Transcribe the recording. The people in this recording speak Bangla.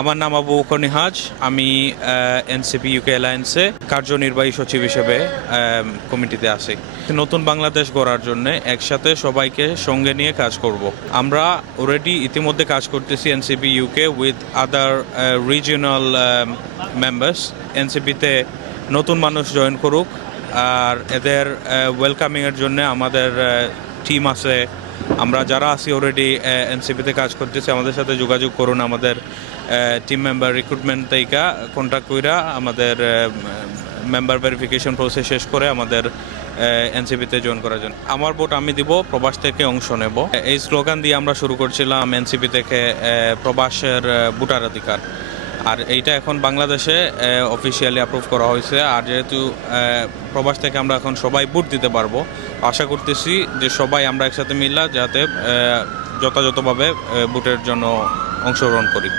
আমার নাম আবু বকর নিহাজ আমি এনসিপি ইউকে অ্যালায়েন্সে কার্যনির্বাহী সচিব হিসেবে কমিটিতে আছি। নতুন বাংলাদেশ গড়ার জন্য একসাথে সবাইকে সঙ্গে নিয়ে কাজ করব। আমরা অলরেডি ইতিমধ্যে কাজ করতেছি NCP UK with other regional members এনসিপিতে নতুন মানুষ জয়েন করুক। আর এদের ওয়েলকামিংয়ের জন্য আমাদের টিম আছে আমরা যারা আছি অলরেডি এনসিপিতে কাজ করতেছি, আমাদের সাথে যোগাযোগ করুন আমাদের টিম মেম্বার রিক্রুটমেন্ট থেকে কন্ট্যাক্ট কইরা আমাদের মেম্বার ভেরিফিকেশন প্রসেস শেষ করে আমাদের এনসিপিতে জয়েন করার জন্য। আমার ভোট আমি দিব, প্রবাস থেকে অংশ নেব। এই স্লোগান দিয়ে আমরা শুরু করছিলাম এনসিপি থেকে প্রবাসের ভোটার ভোটাধিকার আর এইটা এখন বাংলাদেশে অফিসিয়ালি অ্যাপ্রুভ করা হয়েছে। আর যেহেতু প্রবাস থেকে আমরা এখন সবাই ভোট দিতে পারব, আশা করতেছি যে সবাই আমরা একসাথে মিললা যাতে যথাযথভাবে ভোটের জন্য অংশগ্রহণ করি।